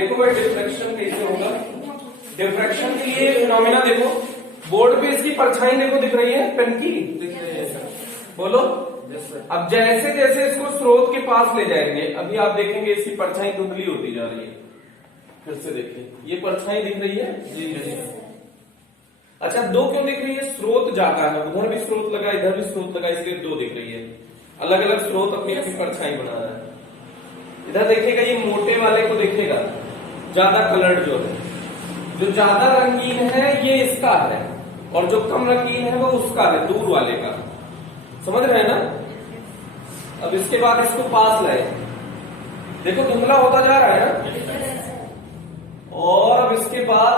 देखो भाई डिफ्रैक्शन कैसे होगा। डिफ्रैक्शन के लिए फिनोमेना देखो, बोर्ड पे इसकी परछाई देखो दिख रही है पेन की, दिख रही है सर। बोलो। अब जैसे जैसे इसको स्रोत के पास ले जाएंगे, अभी आप देखेंगे इसकी परछाई धुंधली होती जा रही है। फिर से देखिए, ये परछाई दिख रही है जी। अच्छा, दो क्यों दिख रही है? स्रोत जाता है, उधर भी स्रोत लगा, इधर भी स्रोत लगा, इसलिए दो दिख रही है। अलग अलग स्रोत अपनी अपनी परछाई बना रहा है। इधर देखिएगा, ये मोटे वाले को देखेगा ज्यादा कलर्ड जो है, जो ज्यादा रंगीन है ये इसका है, और जो कम रंगीन है वो उसका है, दूर वाले का। समझ रहे हैं ना? अब इसके बाद इसको पास लाए, देखो धुंधला होता जा रहा है ना, और अब इसके बाद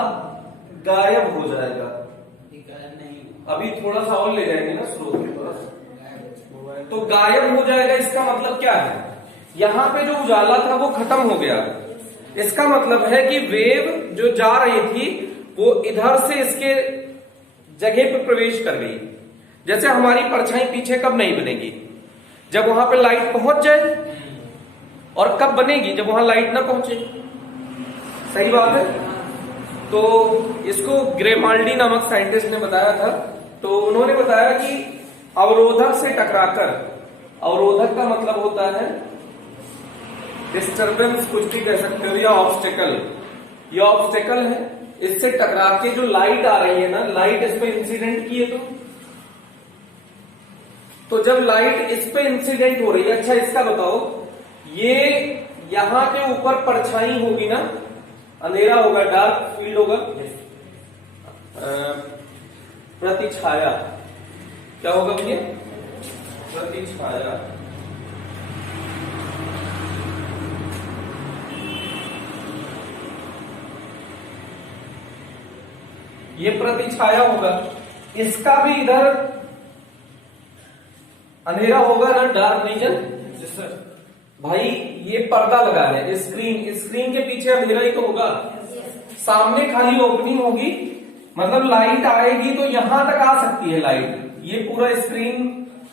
गायब हो जाएगा। अभी थोड़ा सा और ले जाएंगे ना स्रोत के पास, तो गायब हो जाएगा। इसका मतलब क्या है? यहां पे जो उजाला था वो खत्म हो गया। इसका मतलब है कि वेव जो जा रही थी वो इधर से इसके जगह पे प्रवेश कर गई। जैसे हमारी परछाई पीछे कब नहीं बनेगी? जब वहां पे लाइट पहुंच जाए। और कब बनेगी? जब वहां लाइट ना पहुंचे। सही बात है। तो इसको ग्रेमाल्डी नामक साइंटिस्ट ने बताया था। तो उन्होंने बताया कि अवरोधक से टकराकर, अवरोधक का मतलब होता है डिस्टर्बेंस, कुछ भी कह सकते हो, या ऑब्स्टेकल। ये ऑब्स्टेकल है, इससे टकरा के जो लाइट आ रही है ना, लाइट इस पे इंसिडेंट की है, तो जब लाइट इस पे इंसिडेंट हो रही है। अच्छा, इसका बताओ, ये यहां के ऊपर परछाई होगी ना, अंधेरा होगा, डार्क फील्ड होगा, प्रतिछाया। क्या होगा भैया? प्रतिछाया। ये प्रतिछाया होगा। इसका भी इधर अंधेरा होगा ना, डार्क रीजन। भाई ये पर्दा लगा है, स्क्रीन के पीछे अंधेरा ही तो होगा। सामने खाली ओपनिंग होगी, मतलब लाइट आएगी तो यहां तक आ सकती है लाइट। ये पूरा स्क्रीन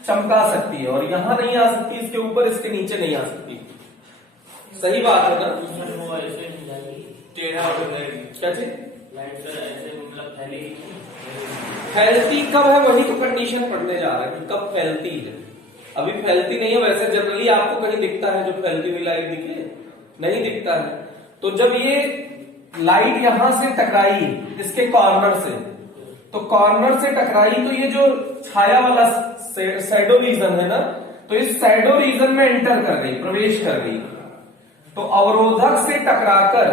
चमका सकती है, और यहां नहीं आ सकती, इसके ऊपर, इसके नीचे नहीं आ सकती। सही बात है ना? वो ऐसे नहीं जाएगी, टेढ़ा हो जाएगी। कैसे लाइट सर ऐसे मतलब फैलती कब है? वही तो कंडीशन पढ़ने जा रहा है कि कब फैलती है। अभी फैलती नहीं है। वैसे जनरली आपको कहीं दिखता है जो फैलती हुई लाइट दिखे? नहीं दिखता है। तो जब ये लाइट यहां से टकराई इसके कॉर्नर से, तो कॉर्नर से टकराई, तो ये जो छाया वाला शैडो रीजन है ना, तो इस शैडो रीजन में एंटर कर गई, प्रवेश कर गई। तो अवरोधक से टकराकर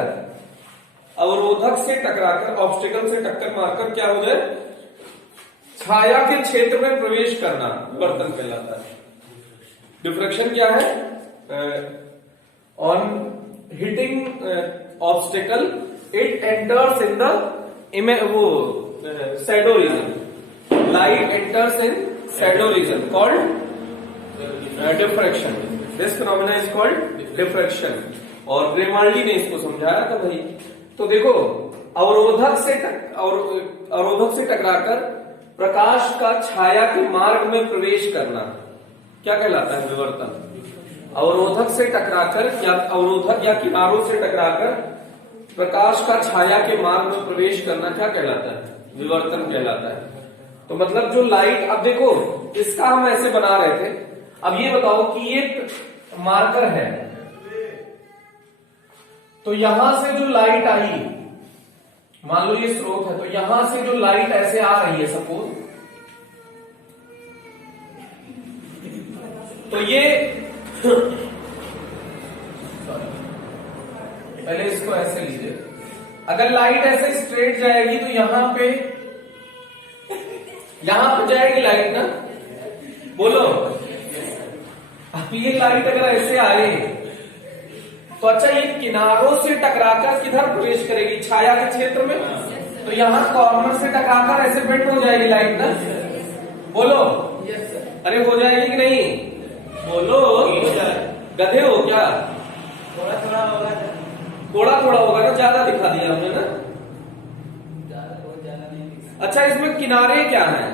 ऑब्स्टिकल से टक्कर मारकर क्या हो जाए? छाया के क्षेत्र में प्रवेश करना विवर्तन कहलाता है। डिफ्रैक्शन क्या है? On hitting obstacle it enters in the shadow region. Light enters in shadow region called diffraction. This phenomena is called diffraction. और ग्रेमाल्डी ने इसको समझाया था भाई। तो देखो, अवरोधक से टकराकर प्रकाश का छाया के मार्ग में प्रवेश करना क्या कहलाता है? विवर्तन। अवरोधक से टकराकर, या अवरोधक या किनारों से टकराकर प्रकाश का छाया के मार्ग में प्रवेश करना क्या कहलाता है? विवर्तन कहलाता है। तो मतलब जो लाइट, अब देखो इसका हम ऐसे बना रहे थे। अब ये बताओ कि ये मार्कर है, तो यहां से जो लाइट आई, मान लो ये स्रोत है, तो यहां से जो लाइट ऐसे आ रही है सपोज, तो ये पहले इसको ऐसे लीजिए। अगर लाइट ऐसे स्ट्रेट जाएगी तो यहां पे जाएगी लाइट ना, बोलो। अब ये लाइट अगर ऐसे आए तो अच्छा, ये किनारों से टकराकर किधर प्रवेश करेगी? छाया के क्षेत्र में। तो यहां कॉर्नर से टकराकर ऐसे बेंड हो जाएगी लाइट ना, बोलो। अरे हो जाएगी कि नहीं? बोलो। गधे हो क्या? थोड़ा थोड़ा होगा, थोड़ा थोड़ा होगा ना, ज्यादा दिखा दिया हमने ना। बहुत ज्यादा नहीं। अच्छा, इसमें किनारे क्या है?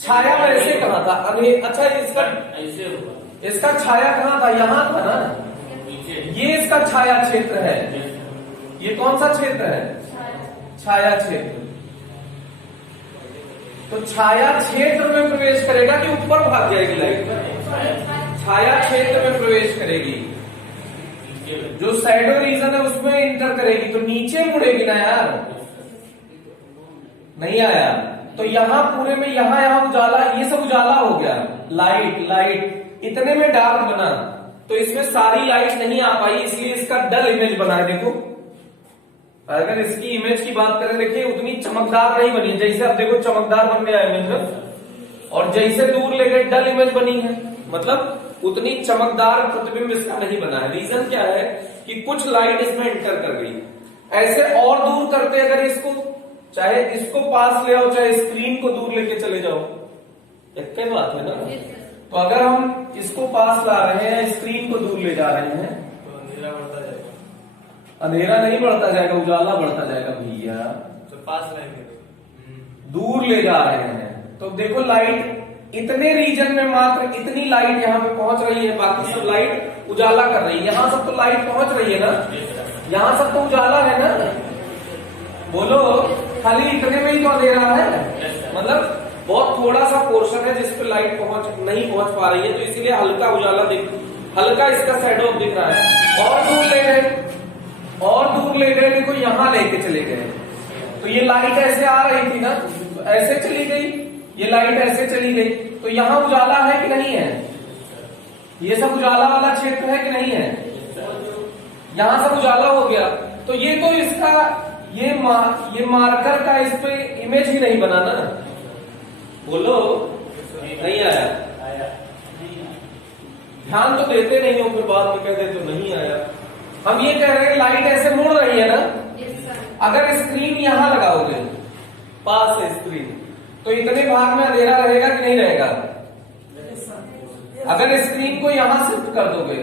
छाया वैसे कहाँ था? अभी अच्छा, इसका ऐसे होगा। इसका छाया कहाँ था? यहाँ था ना, नीचे। ये इसका छाया क्षेत्र है। ये कौन सा क्षेत्र है? छाया क्षेत्र। तो छाया क्षेत्र में प्रवेश करेगा कि ऊपर भाग जाएगी लाइट? छाया क्षेत्र में प्रवेश करेगी। जो शैडो रीजन है उसमें इंटर करेगी, तो नीचे मुड़ेगी ना यार, नहीं आया। तो यहाँ पूरे में यहाँ उजाला, ये सब उजाला हो गया, लाइट लाइट इतने में डार्क बना, तो इसमें सारी लाइट नहीं आ पाई, इसलिए इसका डल इमेज बना है। देखो अगर इसकी इमेज की बात करें, देखिए उतनी चमकदार नहीं बनी, जैसे अब देखो चमकदार बन गया इमेज में, और जैसे दूर ले गए डल इमेज बनी है, मतलब उतनी चमकदार प्रतिबिंब इसका नहीं बना है। रीजन क्या है कि कुछ लाइट इसमें एंटर कर गई। ऐसे और दूर करते अगर इसको, चाहे इसको पास ले आओ चाहे स्क्रीन को दूर लेके चले जाओ, एक ही बात है ना। तो अगर हम इसको पास ला रहे हैं, स्क्रीन को दूर ले जा रहे हैं, तो अंधेरा बढ़ता जाएगा। अंधेरा नहीं बढ़ता जाएगा, उजाला बढ़ता जाएगा भैया। तो पास लाएंगे, दूर ले जा रहे हैं तो देखो लाइट इतने रीजन में मात्र इतनी लाइट यहाँ पे पहुंच रही है, बाकी सब लाइट उजाला कर रही है। यहाँ सब तो लाइट पहुंच रही है ना, यहाँ सब तो उजाला है ना। बोलो, खाली इतने में ही तो अंधेरा है, मतलब बहुत थोड़ा सा पोर्शन है जिस पे लाइट नहीं पहुंच पा रही है, तो इसीलिए हल्का उजाला हल्का इसका शैडो दिख रहा है। और दूर ले गए, और दूर ले गए, देखो यहाँ लेके चले गए, तो ये लाइट ऐसे आ रही थी ना, ऐसे चली गई, ये लाइट ऐसे चली गई, तो यहाँ उजाला है कि नहीं है? ये सब उजाला वाला क्षेत्र है कि नहीं है? यहाँ सब उजाला हो गया, तो ये तो इसका ये मार्कर का इस पे इमेज ही नहीं बना ना। बोलो, नहीं आया? ध्यान तो देते नहीं हो, फिर बाद में कह देते तो नहीं आया। हम ये कह रहे हैं लाइट ऐसे मुड़ रही है ना, अगर स्क्रीन यहां लगाओगे, पास है स्क्रीन, तो इतने भाग में अंधेरा रहेगा कि नहीं रहेगा? अगर स्क्रीन को यहां शिफ्ट कर दोगे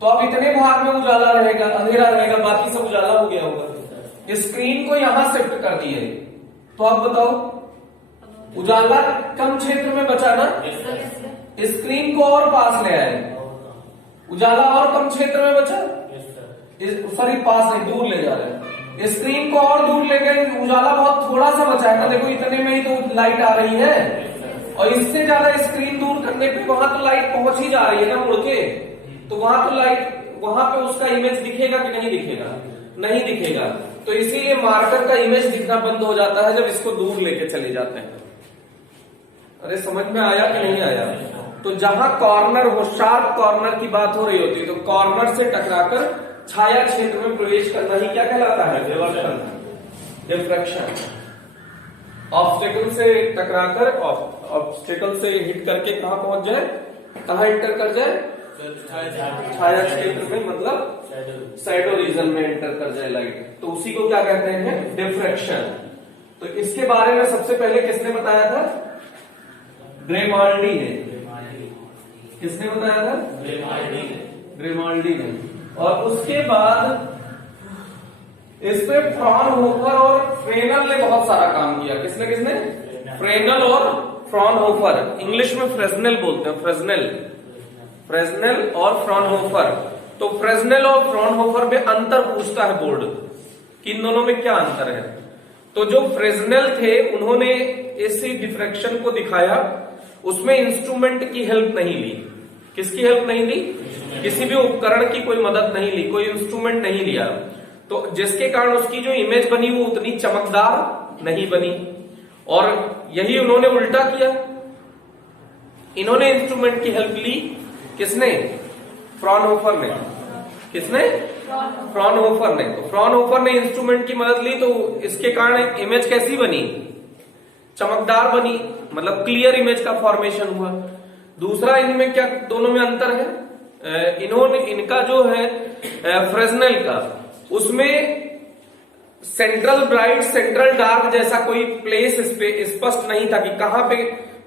तो अब इतने भाग में उजाला रहेगा, अंधेरा रहेगा, बाकी सब उजाला हो गया होगा। स्क्रीन को यहां शिफ्ट कर दिए तो अब बताओ, उजाला कम क्षेत्र में बचा ना, स्क्रीन को और पास ले आए, उजाला और कम क्षेत्र में बचा, सॉरी पास नहीं, दूर ले जा रहे हैं, स्क्रीन को और दूर ले गए, उजाला बहुत थोड़ा सा बचा है ना। देखो इतने में ही तो लाइट आ रही है, और इससे ज्यादा स्क्रीन दूर करने पे वहां तो लाइट पहुंच ही जा रही है ना मुड़ के, तो वहां तो लाइट, वहां पे उसका इमेज दिखेगा कि नहीं दिखेगा? नहीं दिखेगा। तो इसीलिए मार्कर का इमेज दिखना बंद हो जाता है जब इसको दूर लेके चले जाते हैं। अरे समझ में आया कि नहीं आया? तो जहां कॉर्नर हो, शार्प कॉर्नर की बात हो रही होती है, तो कॉर्नर से टकराकर छाया क्षेत्र में प्रवेश करना ही क्या कहलाता है? विवर्तन, डिफ्रैक्शन। ऑब्स्टेकल से टकराकर, ऑब्स्टेकल से हिट करके कहां पहुंच जाए, कहां एंटर कर जाए? छाया क्षेत्र में, मतलब शैडो रीजन में एंटर कर जाए लाइट, तो उसी को क्या कहते हैं? डिफ्रैक्शन। तो इसके बारे में सबसे पहले किसने बताया था? ग्रेमाल्डी ने। किसने बताया था? ग्रेमाल्डी ने। और उसके बाद इस पे फ्रॉनहोफर और फ्रेनल ने बहुत सारा काम किया। किसने किसने? फ्रेनल और फ्रॉनहोफर, इंग्लिश में फ्रेस्नेल बोलते हैं, फ्रेस्नेल और फ्रॉनहोफर। तो फ्रेस्नेल और फ्रॉनहोफर में अंतर पूछता है बोर्ड कि इन दोनों में क्या अंतर है। तो जो फ्रेस्नेल थे उन्होंने इसी डिफ्रैक्शन को दिखाया, उसमें इंस्ट्रूमेंट की हेल्प नहीं ली। किसकी हेल्प नहीं ली? किसी भी उपकरण की कोई मदद नहीं ली, कोई इंस्ट्रूमेंट नहीं लिया, तो जिसके कारण उसकी जो इमेज बनी वो उतनी चमकदार नहीं बनी। और यही उन्होंने उल्टा किया, इन्होंने इंस्ट्रूमेंट की हेल्प ली। किसने? फ्रॉनहोफर ने। किसने? फ्रॉनहोफर ने। तो फ्रॉनहोफर ने इंस्ट्रूमेंट की मदद ली, तो इसके कारण इमेज कैसी बनी? चमकदार बनी, मतलब क्लियर इमेज का फॉर्मेशन हुआ। दूसरा, इनमें क्या दोनों में अंतर है? इनका जो है फ्रेस्नेल का, उसमें सेंट्रल ब्राइट सेंट्रल डार्क जैसा कोई प्लेस इस पे स्पष्ट नहीं था कि कहां पे,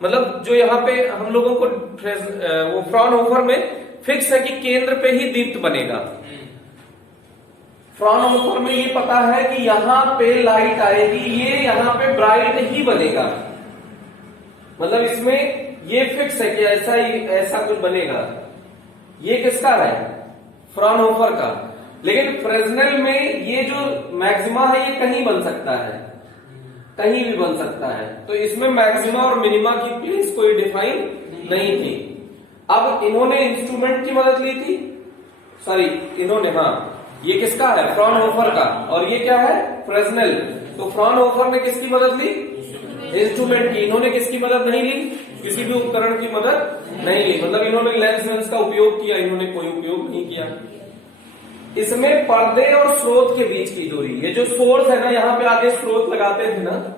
मतलब जो यहाँ पे हम लोगों को वो फ्रॉनहोफर में फिक्स है कि केंद्र पे ही दीप्त बनेगा। फ्रॉनहोफर में ये पता है कि यहाँ पे लाइट आएगी, ये यहाँ पे ब्राइट ही बनेगा, मतलब इसमें ये फिक्स है कि ऐसा कुछ बनेगा। ये किसका है? फ्रॉनहोफर का। लेकिन फ्रेस्नेल में ये जो मैक्सिमा है ये कहीं बन सकता है, कहीं भी बन सकता है। तो इसमें मैक्सिमा और मिनिमा की प्लेस कोई डिफाइन नहीं थी। अब इन्होंने इंस्ट्रूमेंट की मदद ली थी, सॉरी इन्होंने, हाँ ये किसका है, फ्रॉनहोफर का, और ये क्या है, फ्रेस्नेल। तो फ्रॉनहोफर ने किसकी मदद ली, इंस्ट्रूमेंट की। इन्होंने किसकी मदद नहीं ली, किसी भी उपकरण की मदद नहीं ली, मतलब इन्होंने लेंस का उपयोग किया, इन्होंने कोई उपयोग नहीं किया। इसमें पर्दे और स्रोत के बीच की दूरी, ये जो सोर्स है ना, यहाँ पे आगे स्रोत लगाते थे ना,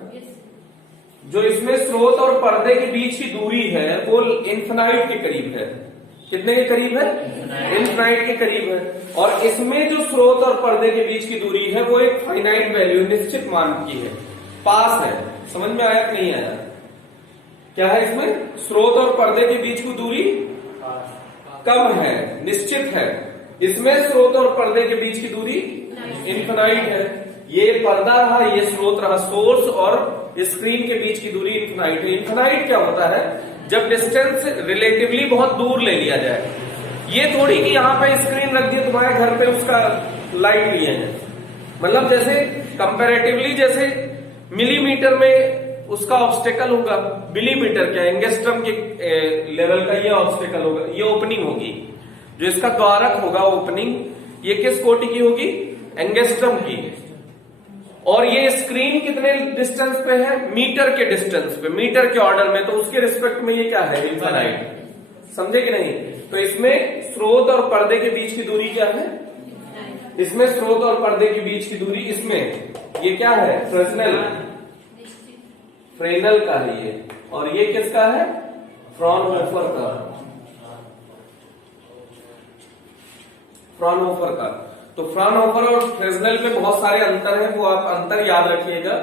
जो इसमें स्रोत और पर्दे के बीच की दूरी है वो इन्फिनाइट के करीब है। कितने के करीब है, इन्फिनाइट के करीब है। और इसमें जो स्रोत और पर्दे के बीच की दूरी है वो एक फाइनाइट वैल्यू, निश्चित मान की है, पास है। समझ में आया कि नहीं आया, क्या है इसमें, स्रोत और पर्दे के बीच की दूरी कम है, निश्चित है। इसमें स्रोत और पर्दे के बीच की दूरी इन्फिनाइट है। ये पर्दा रहा, ये स्रोत रहा, सोर्स और स्क्रीन के बीच की दूरी इन्फिनाइट है। इन्फिनाइट क्या होता है, जब डिस्टेंस रिलेटिवली बहुत दूर ले लिया जाए। ये थोड़ी कि यहाँ पे स्क्रीन रख दिया तुम्हारे घर पे, उसका लाइट लिए है, मतलब जैसे कंपैरेटिवली जैसे मिलीमीटर में उसका ऑब्स्टेकल होगा, मिलीमीटर क्या एंगस्ट्रम के लेवल का ये ऑब्स्टेकल होगा, ये ओपनिंग होगी, जो इसका द्वारक होगा ओपनिंग, ये किस कोटि की होगी, एंगस्ट्रम की। और ये स्क्रीन कितने डिस्टेंस पे है, मीटर के डिस्टेंस पे, मीटर के ऑर्डर में, तो उसके रिस्पेक्ट में ये क्या है, इन्फिनाइट। समझे कि नहीं। तो इसमें स्रोत और पर्दे के बीच की दूरी क्या है, इसमें स्रोत और पर्दे के बीच की दूरी, इसमें ये क्या है, फ्रेस्नेल, फ्रेस्नेल का है ये, और ये किसका है, फ्रॉनहोफर का, फ्रॉनहोफर का। तो फ्रॉनहोफर और फ्रेस्नेल में बहुत सारे अंतर हैं, वो आप अंतर याद रखिएगा।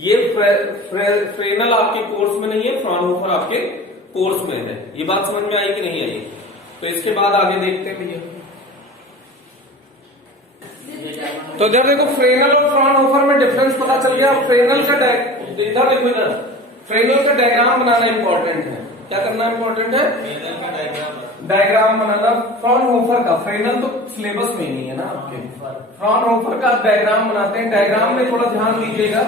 ये फ्रेस्नेल आपके कोर्स में नहीं है, फ्रॉनहोफर आपके कोर्स में है। ये बात समझ में आई कि नहीं आई। तो इसके बाद आगे देखते हैं भैया। तो इधर देखो, फ्रेस्नेल और फ्रॉनहोफर में डिफरेंस पता चल गया। फ्रेस्नेल का इधर देखो, इधर फ्रेस्नेल का डायग्राम बनाना इंपॉर्टेंट है। क्या करना इंपॉर्टेंट है, डायग्राम बनाना। फ्रॉनहोफर का, फ्रेस्नेल तो सिलेबस में ही नहीं है ना आपके, फ्रॉनहोफर का डायग्राम बनाते हैं। डायग्राम में थोड़ा ध्यान दीजिएगा,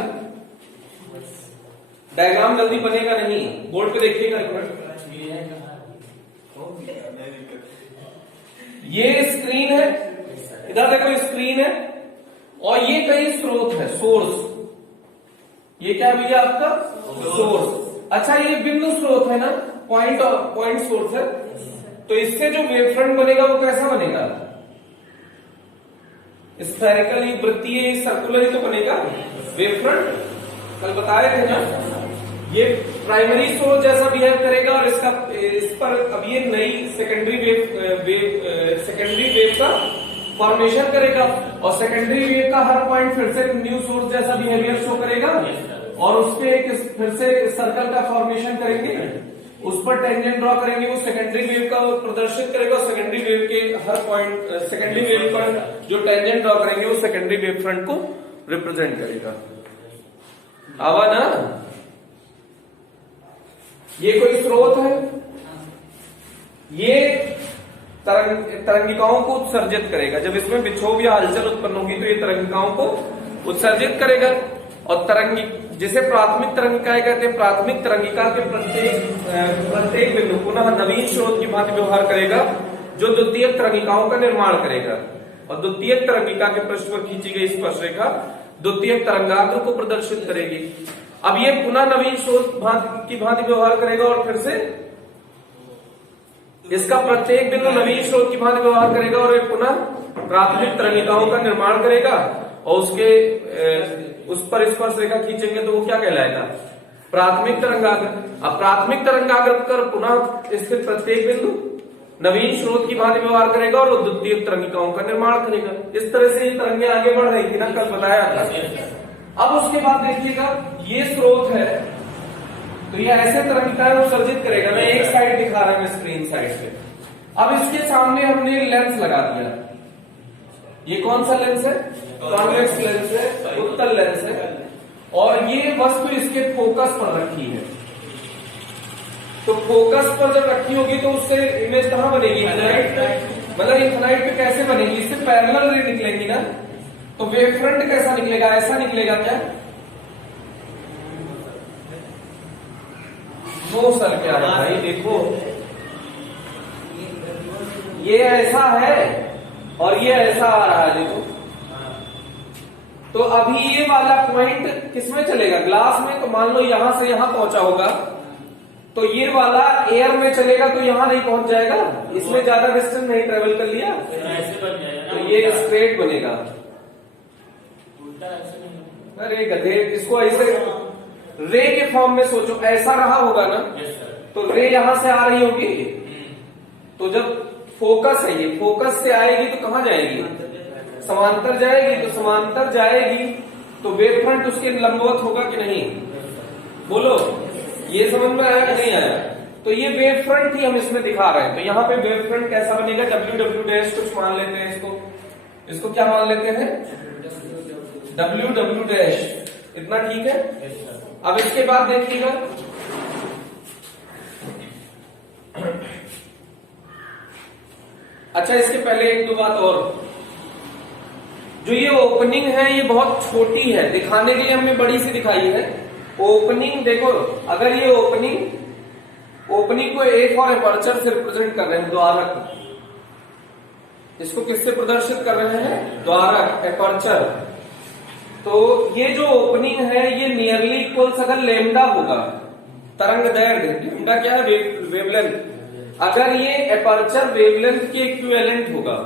डायग्राम जल्दी बनेगा नहीं, बोर्ड पे देखिएगा। ये स्क्रीन है, इधर देखो स्क्रीन है, और ये कहीं स्रोत है, सोर्स। ये क्या भैया आपका, सोर्स। अच्छा, ये बिंदु स्रोत है ना, पॉइंट सोर्स है। तो इससे जो वेव फ्रंट बनेगा वो कैसा बनेगा, स्फेरिकल, वृत्तीय, सर्कुलर ही तो बनेगा वेव फ्रंट। कल बताए थे ना, ये प्राइमरी सोर्स जैसा बिहेव करेगा, और इस पर अब ये नई सेकेंडरी वेव का फॉर्मेशन करेगा, और सेकेंडरी वेव का हर पॉइंट फिर से न्यू सोर्स जैसा बिहेवियर शो करेगा, और उसपे एक फिर से सर्कल का फॉर्मेशन करेंगे, उस पर टेंजेंट ड्रॉ करेंगे, वो सेकेंडरी वेव का प्रदर्शित करेगा। सेकेंडरी वेव के हर पॉइंट, सेकेंडरी वेव पर जो टेंजेंट ड्रॉ करेंगे वो सेकेंडरी वेव फ्रंट को रिप्रेजेंट करेगा। आवा ना, ये कोई स्रोत है, ये तरंगिकाओं को उत्सर्जित करेगा। जब इसमें विक्षोभ या हलचल उत्पन्न होगी तो ये तरंगिकाओं को उत्सर्जित करेगा। और जिसे प्राथमिक तरंगिकाएं कहते हैं, प्राथमिक तरंगिका के प्रत्येक बिंदु पुनः नवीन स्रोत की भांति व्यवहार करेगा, जो द्वितीयक तरंगिकाओं का निर्माण करेगा। और द्वितीयक तरंगिका के पृष्ठ पर खींची गई स्पर्शरेखा द्वितीयक तरंगाग्र को प्रदर्शित करेगी। अब ये पुनः नवीन स्रोत की भांति व्यवहार करेगा, और फिर से इसका प्रत्येक बिंदु नवीन स्रोत की भांति व्यवहार करेगा, और ये पुनः प्राथमिक तरंगिकाओं का निर्माण करेगा, और उसके उस पर स्पर्शरेखा खींचेंगे तो वो क्या कहलाएगा, प्राथमिक तरंगाग्र। अब प्राथमिक तरंगाग्र पर पुनः स्थित प्रत्येक बिंदु नवीन स्रोत की भांति व्यवहार करेगा, और द्वितीय तरंगिकाओं का निर्माण करेगा। इस तरह से ये तरंगे आगे बढ़ रही थी ना, कल बताया था। अब उसके बाद देखिएगा, ये स्रोत है, तो ये ऐसे तरंगिकाएं उत्सर्जित करेगा। मैं एक साइड दिखा रहा हूं, स्क्रीन साइड पे। अब इसके सामने हमने लेंस लगा दिया। ये कौन सा लेंस है, कॉन्वेक्स लेंस है, उत्तल लेंस है, और ये वस्तु इसके फोकस पर रखी है। तो फोकस पर जब रखी होगी तो उससे इमेज कहां बनेगी, राइट, मतलब इनफाइनाइट पे कैसे बनेगी, इससे पैरेलल रे निकलेंगी ना, तो वेव फ्रंट कैसा निकलेगा, ऐसा निकलेगा क्या? नो सर, क्या है भाई, देखो ये ऐसा है और ये ऐसा आ रहा है, देखो। तो अभी ये वाला पॉइंट किसमें चलेगा, ग्लास में। तो मान लो यहां से यहां पहुंचा होगा, तो ये वाला एयर में चलेगा तो यहां नहीं पहुंच जाएगा, इसमें ज्यादा डिस्टेंस नहीं ट्रेवल कर लिया, ऐसे बन जाएगा तो ये स्ट्रेट बनेगा। उल्टा ऐसे नहीं। अरे गधे, इसको ऐसे रे के फॉर्म में सोचो, ऐसा रहा होगा ना, यस सर। तो रे यहां से आ रही होगी, तो जब फोकस है, ये फोकस से आएगी तो कहां जाएगी, समांतर जाएगी, तो समांतर जाएगी तो वेव फ्रंट उसके लंबवत होगा कि नहीं, बोलो, ये समझ में आया कि नहीं आया? तो ये वेव फ्रंट ही हम इसमें दिखा रहे हैं। तो यहाँ पे वेव फ्रंट कैसा बनेगा, WW' कुछ मान लेते हैं, इसको क्या मान लेते हैं, WW', इतना ठीक है। Yes sir. अब इसके बाद देखिएगा, अच्छा इसके पहले एक दो बात और, जो ये ओपनिंग है ये बहुत छोटी है, दिखाने के लिए हमने बड़ी सी दिखाई है। ओपनिंग देखो, अगर ये ओपनिंग को ए फॉर एपर्चर से रिप्रेजेंट कर रहे हैं, द्वारक, इसको किससे प्रदर्शित कर रहे हैं, द्वारक, एपर्चर। तो ये जो ओपनिंग है ये नियरली इक्वल्स अगर लेमडा होगा, तरंग दैर्घ्य, लेमडा क्या है, वेवलेंथ, अगर ये एपर्चर वेवलेंथ के इक्विवेलेंट होगा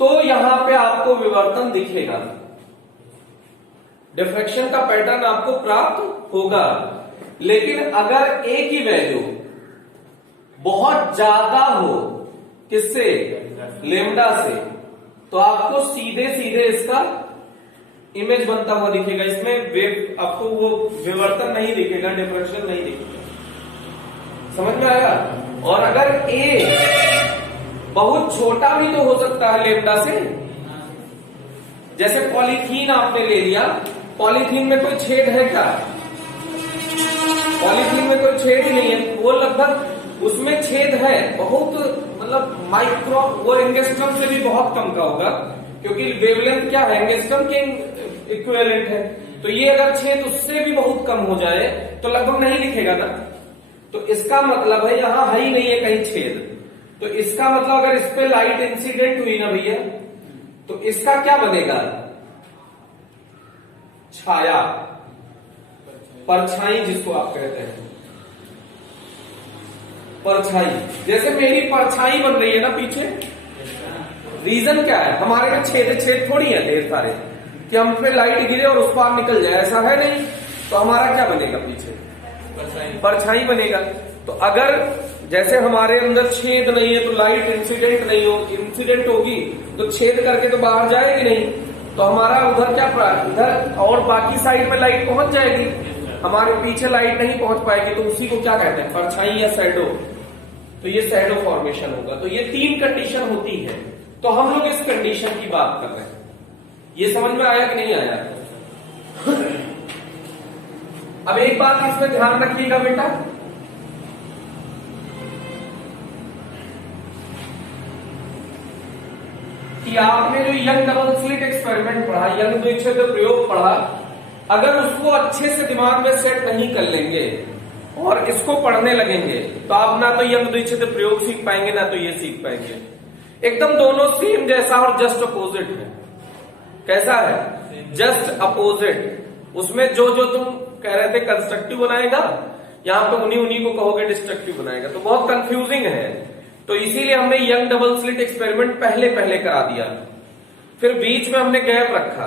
तो यहां पे आपको विवर्तन दिखेगा, डिफ्रैक्शन का पैटर्न आपको प्राप्त होगा। लेकिन अगर ए की वैल्यू बहुत ज्यादा हो, किससे, लेमडा से, तो आपको सीधे सीधे इसका इमेज बनता हुआ दिखेगा, इसमें वेव आपको वो विवर्तन नहीं दिखेगा, डिफ्रैक्शन नहीं दिखेगा, समझ में आया? और अगर ए बहुत छोटा भी तो हो सकता है लेमडा से, जैसे पॉलीथीन आपने ले लिया, पॉलीथीन में कोई छेद है क्या, पॉलीथीन में कोई छेद ही नहीं है, वो लगभग उसमें छेद है बहुत, मतलब माइक्रो, वो एंगस्ट्रम से भी बहुत कम का होगा, क्योंकि वेवलेंथ क्या है, एंगस्ट्रम के इक्विवेलेंट है। तो ये अगर छेद उससे भी बहुत कम हो जाए तो लगभग नहीं दिखेगा ना, तो इसका मतलब है यहां है ही नहीं है कहीं छेद, तो इसका मतलब अगर इस पे लाइट इंसिडेंट हुई ना भैया, तो इसका क्या बनेगा, छाया, परछाई जिसको आप कहते हैं, परछाई। जैसे मेरी परछाई बन रही है ना पीछे, रीजन क्या है, हमारे में छेद थोड़ी है ढेर सारे कि हम पे लाइट गिरे और उस पार निकल जाए, ऐसा है नहीं, तो हमारा क्या बनेगा, पीछे परछाई बनेगा। तो अगर जैसे हमारे अंदर छेद नहीं है तो लाइट इंसिडेंट नहीं हो, इंसिडेंट होगी तो छेद करके तो बाहर जाएगी नहीं, तो हमारा उधर क्या, इधर और बाकी साइड में लाइट पहुंच जाएगी, हमारे पीछे लाइट नहीं पहुंच पाएगी, तो उसी को क्या कहते हैं, परछाई या शैडो। तो ये शैडो फॉर्मेशन होगा। तो ये 3 कंडीशन होती है, तो हम लोग इस कंडीशन की बात कर रहे हैं। ये समझ में आया कि नहीं आया? अब एक बात इसमें ध्यान रखिएगा बेटा, कि आपने जो यंग डबल स्लिट एक्सपेरिमेंट पढ़ा, यंग द्विच्छेद प्रयोग पढ़ा, अगर उसको अच्छे से दिमाग में सेट नहीं कर लेंगे और इसको पढ़ने लगेंगे तो आप ना तो यंग द्विच्छेद प्रयोग सीख पाएंगे ना तो ये सीख पाएंगे। एकदम दोनों सेम जैसा और जस्ट अपोजिट है। कैसा है, जस्ट अपोजिट। उसमें जो जो तुम कह रहे थे कंस्ट्रक्टिव बनाएगा, यहां पे उन्हीं को कहोगे डिस्ट्रक्टिव बनाएगा, तो बहुत कंफ्यूजिंग है। तो इसीलिए हमने यंग डबल स्लिट एक्सपेरिमेंट पहले करा दिया, फिर बीच में हमने गैप रखा,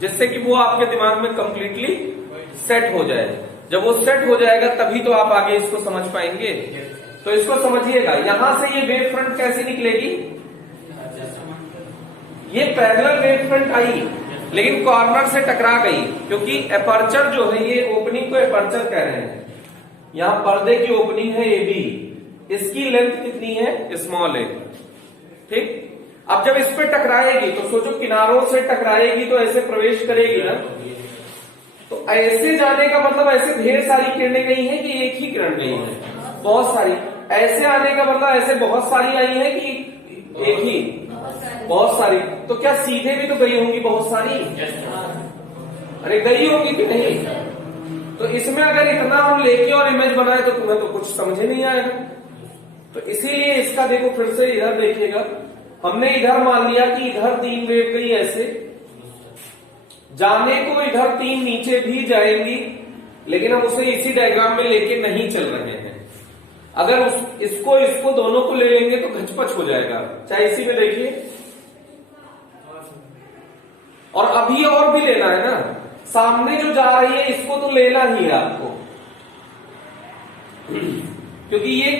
जिससे कि वो आपके दिमाग में कंप्लीटली सेट हो जाए। जब वो सेट हो जाएगा तभी तो आप आगे इसको समझ पाएंगे। तो इसको समझिएगा, यहां से ये वेव फ्रंट कैसे निकलेगी, ये पैरेलल वेव फ्रंट आई लेकिन कॉर्नर से टकरा गई, क्योंकि एपर्चर जो है, ये ओपनिंग को एपर्चर कह रहे हैं, यहां पर्दे की ओपनिंग है AB, इसकी लेंथ कितनी है, स्मॉल है, ठीक। अब जब इस पे टकराएगी तो सोचो किनारों से टकराएगी तो ऐसे प्रवेश करेगी ना, तो ऐसे जाने का मतलब ऐसे ढेर सारी किरणें गई हैं कि एक ही किरण गई है, बहुत सारी। ऐसे आने का मतलब ऐसे बहुत सारी आई है कि एक ही, बहुत सारी। तो क्या सीधे भी तो गई होंगी बहुत सारी? अरे गई होंगी कि नहीं? तो इसमें अगर इतना हम लेके और इमेज बनाए तो तुम्हें तो कुछ समझ ही नहीं आएगा। तो इसीलिए इसका देखो फिर से इधर देखिएगा, हमने इधर मान लिया कि इधर 3 वेव गई ऐसे, जाने को इधर 3 नीचे भी जाएंगी, लेकिन हम उसे इसी डायग्राम में लेके नहीं चल रहे हैं। अगर इसको दोनों को ले लेंगे तो घचपच हो जाएगा। चाहे इसी में देखिए, और अभी और भी लेना है ना, सामने जो जा रही है इसको तो लेना ही है आपको, क्योंकि ये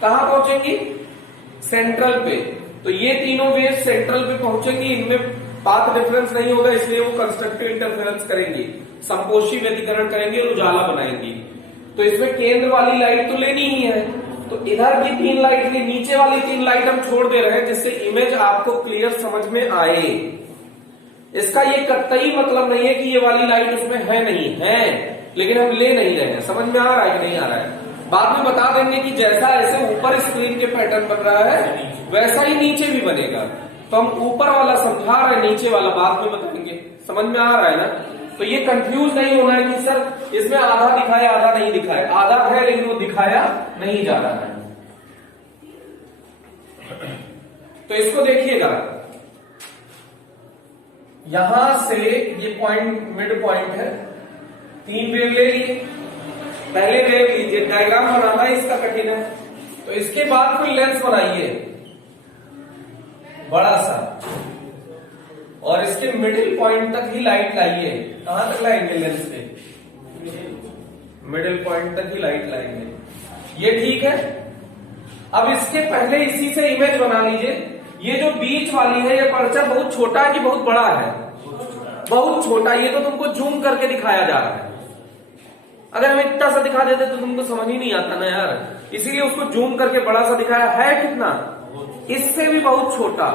कहां पहुंचेंगी? सेंट्रल पे। तो ये तीनों वेव सेंट्रल पे पहुंचेंगी, इनमें पाथ डिफरेंस नहीं होगा, इसलिए वो कंस्ट्रक्टिव इंटरफेरेंस करेंगी, संपोषी व्यतिकरण करेंगे और उजाला बनाएंगी। तो इसमें केंद्र वाली लाइट तो लेनी ही है, तो इधर भी 3 लाइट ली, नीचे वाली 3 लाइट हम छोड़ दे रहे हैं जिससे इमेज आपको क्लियर समझ में आए। इसका ये कतई मतलब नहीं है कि ये वाली लाइट उसमें है, नहीं है, लेकिन हम ले नहीं रहे हैं। समझ में आ रहा है कि नहीं आ रहा है? बाद में बता देंगे कि जैसा ऐसे ऊपर स्क्रीन के पैटर्न बन रहा है वैसा ही नीचे भी बनेगा। तो हम ऊपर वाला समझा रहे हैं, नीचे वाला बाद में बताएंगे। समझ में आ रहा है ना? तो ये कंफ्यूज नहीं होना है कि सर इसमें आधा दिखाया आधा नहीं दिखाया। आधा है लेकिन वो दिखाया नहीं जा रहा है। तो इसको देखिएगा, यहां से ये पॉइंट मिड पॉइंट है, 3 वेव ले लिए, पहले वेव लीजिए, डायग्राम बनाना इसका कठिन है। तो इसके बाद कोई लेंस बनाइए बड़ा सा, और इसके मिडिल पॉइंट तक ही लाइट लाइए। कहां तक लाएंगे? लेंस पे मिडिल पॉइंट तक ही लाइट लाएंगे। ये ठीक है। अब इसके पहले इसी से इमेज बना लीजिए। ये जो बीच वाली है, ये पर्चा बहुत छोटा है कि बहुत बड़ा है? बहुत छोटा। ये तो तुमको जूम करके दिखाया जा रहा है। अगर हम इतना सा दिखा देते तो तुमको समझ ही नहीं आता ना यार, इसीलिए उसको जूम करके बड़ा सा दिखाया है। कितना? इससे भी बहुत छोटा।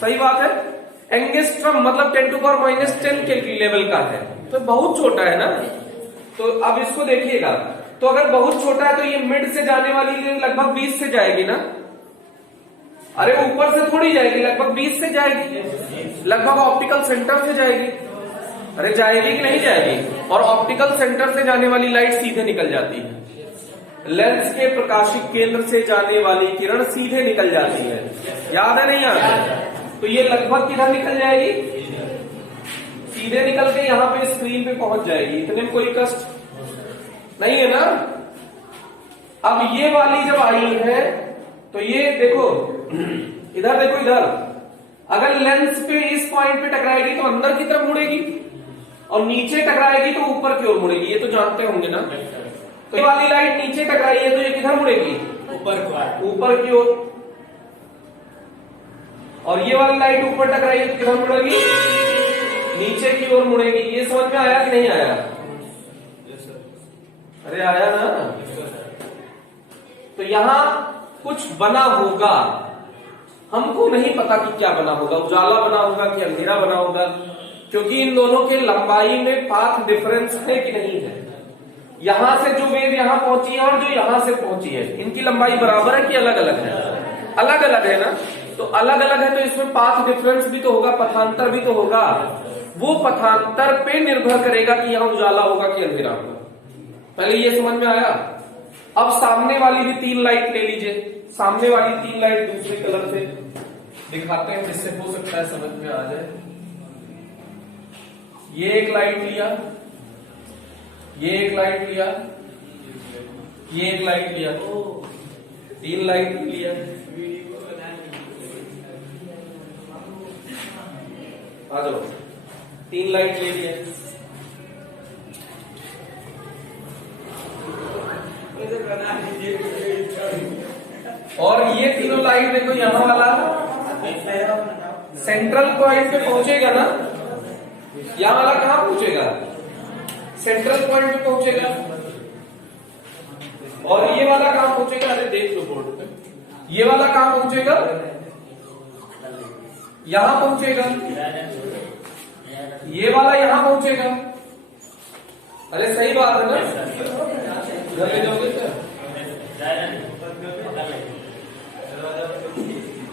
सही बात है। एंगस्ट्रम मतलब 10⁻⁻10 के लेवल का है, तो बहुत छोटा है ना। तो अब इसको देखिएगा, तो अगर बहुत छोटा है तो ये मिड से जाने वाली लगभग 20 से जाएगी ना। अरे ऊपर से थोड़ी जाएगी, लगभग 20 से जाएगी, लगभग ऑप्टिकल सेंटर से जाएगी। अरे जाएगी कि नहीं जाएगी? और ऑप्टिकल सेंटर से जाने वाली लाइट सीधे निकल जाती है। लेंस के प्रकाशिक केंद्र से जाने वाली किरण सीधे निकल जाती है। याद है नहीं याद है? तो ये लगभग किधर निकल जाएगी? सीधे निकल के यहाँ पे स्क्रीन पे पहुंच जाएगी। इतने में कोई कष्ट नहीं है ना। अब ये वाली जब आई है तो ये देखो, इधर देखो, इधर अगर लेंस पे इस पॉइंट पे टकराएगी तो अंदर की तरफ मुड़ेगी, और नीचे टकराएगी तो ऊपर की ओर मुड़ेगी। ये तो जानते होंगे ना। तो ये वाली लाइट नीचे टकराई है तो ये किधर मुड़ेगी? ऊपर की ओर। और ये वाली लाइट ऊपर टकराई है तो किधर मुड़ेगी? नीचे की ओर मुड़ेगी। ये समझ में आया कि नहीं आया? अरे आया ना। तो यहां कुछ बना होगा, हमको नहीं पता कि क्या बना होगा, उजाला बना होगा कि अंधेरा बना होगा, क्योंकि इन दोनों के लंबाई में पाथ डिफरेंस है कि नहीं है। यहां से जो वेव यहां पहुंची है और जो यहां से पहुंची है, इनकी लंबाई बराबर है कि अलग अलग है? अलग अलग है ना। तो अलग अलग है तो इसमें पाथ डिफरेंस भी तो होगा, पथांतर भी तो होगा। वो पथांतर पे निर्भर करेगा कि यहां उजाला होगा कि अंधेरा होगा। पहले ये समझ में आया। अब सामने वाली भी 3 लाइट ले लीजिए। सामने वाली 3 लाइट दूसरे कलर से दिखाते हैं जिससे हो सकता है समझ में आ जाए। ये एक लाइट लिया, ये एक लाइट लिया, ये एक लाइट लिया, 3 लाइट लिया। आ जाओ, 3 लाइट ले लिया। और ये तीनों लाइट देखो, यहां वाला सेंट्रल पॉइंट पे पहुंचेगा ना। यहां वाला कहां पहुंचेगा? सेंट्रल पॉइंट पे पहुंचेगा। और ये वाला कहां पहुंचेगा? अरे देख लो बोर्ड पे, ये वाला कहां पहुंचेगा? यहां पहुंचेगा। ये वाला यहां पहुंचेगा। अरे सही बात है ना। घर ले जाओगे क्या?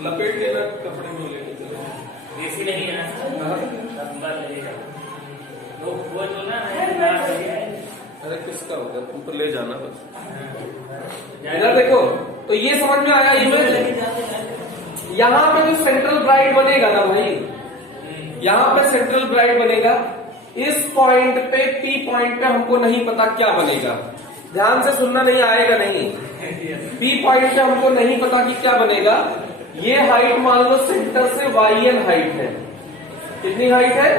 लपेट लेना कपड़े में लेके चलो। देसी नहीं है ना, हाँ। लंबा लगेगा। वो तो ना है। अरे किसका होगा, तुम तो ले जाना बस। इधर देखो, तो ये समझ में आया इमेज। यहाँ पे जो सेंट्रल ब्राइट बनेगा ना भाई, यहाँ पे सेंट्रल ब्राइट बनेगा। इस पॉइंट पे पी पॉइंट पे हमको नहीं पता क्या बनेगा, ध्यान से सुनना, नहीं आएगा नहीं। पी पॉइंट पे हमको नहीं पता कि क्या बनेगा। ये हाइट मान लो सेंटर से YN हाइट है। कितनी हाइट है?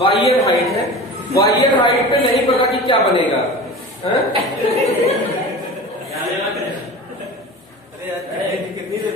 YN हाइट है। YN हाइट पे नहीं पता कि क्या बनेगा। कितनी देर